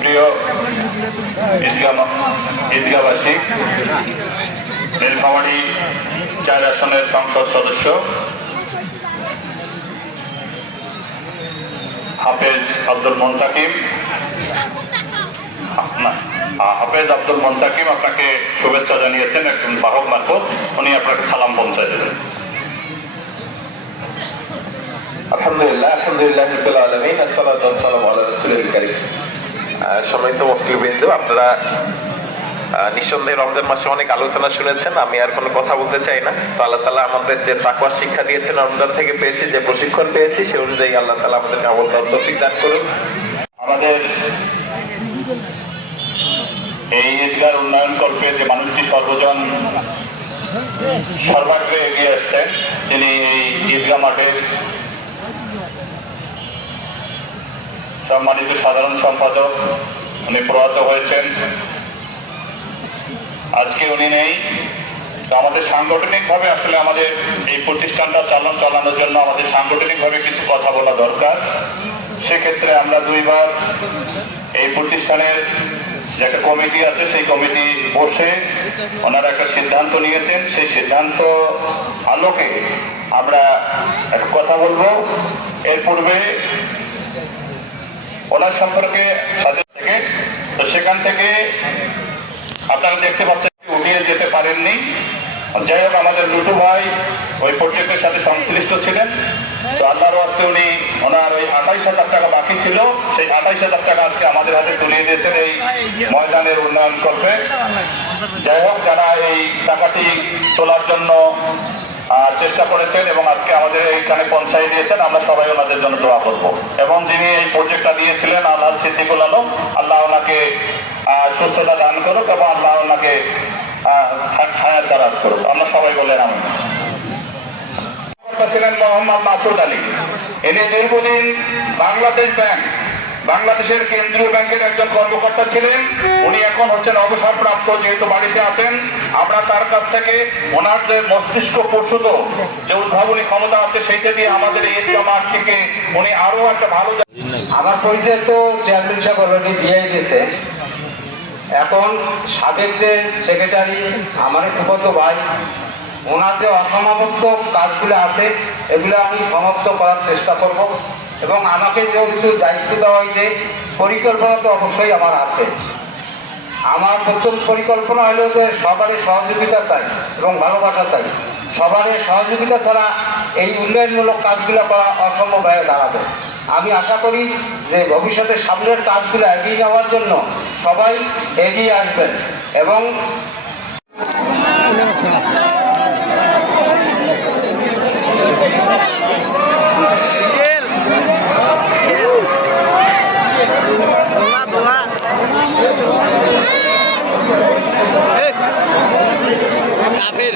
প্রিয় ঈদগাহবাসী, নীলফামারী 4 আসনের সংসদ সদস্য হাফেজ আব্দুল মুনতাকিম আপনাকে শুভেচ্ছা জানিয়েছেন একজন বাহক মারফত। উনি আপনাকে সালাম পৌঁছায় দেবেন। আলহামদুলিল্লাহ রাব্বিল আলামিন, আসসালাতু ওয়াসসালামু আলা রাসূলিল কারীম। সম্মানিত মুসলিমবৃন্দ, আপনারা নিঃসন্দেহে রমজান মাসে অনেক আলোচনা শুনেছেন। আমি আর কোনো কথা বলতে চাই না। তো আল্লাহ তাআলা আমাদের যে তাকওয়ার শিক্ষা দিয়েছেন, রমজান থেকে পেয়েছি, যে প্রশিক্ষণ পেয়েছি, সে অনুযায়ী আল্লাহ তাআলা আমাদেরকে আমল করার তৌফিক দান করুন। আমাদের এই ঈদগাহ উন্নয়ন কল্পে যে মানুষটি সর্বাগ্রে এগিয়ে আসছেন, তিনি এই ঈদগাহ মাঠের সম্মানিত সাধারণ সম্পাদক, উনি প্রয়াত হয়েছেন। আজকে উনি নেই। তো আমাদের সাংগঠনিকভাবে আসলে আমাদের এই প্রতিষ্ঠানটা চালানোর জন্য আমাদের সাংগঠনিকভাবে কিছু কথা বলা দরকার। সেক্ষেত্রে আমরা 2 বার এই প্রতিষ্ঠানের যে একটা কমিটি আছে, সেই কমিটি বসে ওনারা একটা সিদ্ধান্ত নিয়েছেন। সেই সিদ্ধান্ত আলোকে আমরা একটা কথা বলবো। এর পূর্বে ওনার সম্পর্কে থেকে, তো সেখান থেকে আপনারা দেখতে পাচ্ছেন উঠিয়ে যেতে পারেননি। যাই হোক, আমাদের লুটু ভাই ওই প্রজেক্টের সাথে সংশ্লিষ্ট ছিলেন। তো আল্লাহর ওয়াস্তে উনি ওনার ওই 28,000 টাকা বাকি ছিল, সেই 28,000 টাকা আজকে আমাদের হাতে তুলিয়ে দিয়েছেন এই ময়দানের উন্নয়ন কল্পে। যাই হোক, যারা এই টাকাটি তোলার জন্য চেষ্টা করেছেন এবং আজকে আমাদের এইখানে পৌঁছাই দিয়েছেন, আমরা সবাই ওনাদের জন্য দোয়া করব। এবং যিনি এই প্রজেক্টটা দিয়েছিলেন আলহাজ সিদ্দিকুল আলম, আল্লাহ ওনাকে সুস্থতা দান করুক এবং আল্লাহ ওনাকে হায়াত দারাজ করুক। আমরা সবাই বলেন আমিন। ছিলেন মোহাম্মদ মাসুদ আলী। ইনি দীর্ঘদিন বাংলাদেশের কেন্দ্রীয় ব্যাংকের একজন কর্মকর্তা ছিলেন। উনি এখন হচ্ছেন অবসরপ্রাপ্ত, যেহেতু বাড়িতে আছেন। আমরা তার কাছ থেকে ওনার যে মস্তিষ্ক প্রসূত যে উদ্ভাবনী ক্ষমতা আছে, সেইটা দিয়ে আমাদের এই ঈদগাহ মাঠ থেকে উনি আরো একটা ভালো। আমার পরিচয় তো চেয়ারম্যান সাহেব অলরেডি দিয়ে দিয়েছে। এখন সাবেক যে সেক্রেটারি, আমার ফুফাতো ভাই, ওনার যে অসমাপ্ত কাজগুলো আছে, এগুলো আমি সমাপ্ত করার চেষ্টা করব। এবং আমাকে যেহেতু দায়িত্ব দেওয়া হয়েছে, পরিকল্পনা তো অবশ্যই আমার আছে। আমার প্রথম পরিকল্পনা হলো যে সবারই সহযোগিতা চাই এবং ভালোবাসা চাই। সবারই সহযোগিতা ছাড়া এই উন্নয়নমূলক কাজগুলো করা অসম্ভব হয়ে দাঁড়াবে। আমি আশা করি যে ভবিষ্যতে সামনের কাজগুলো এগিয়ে নেওয়ার জন্য সবাই এগিয়ে আসবেন এবং কাফের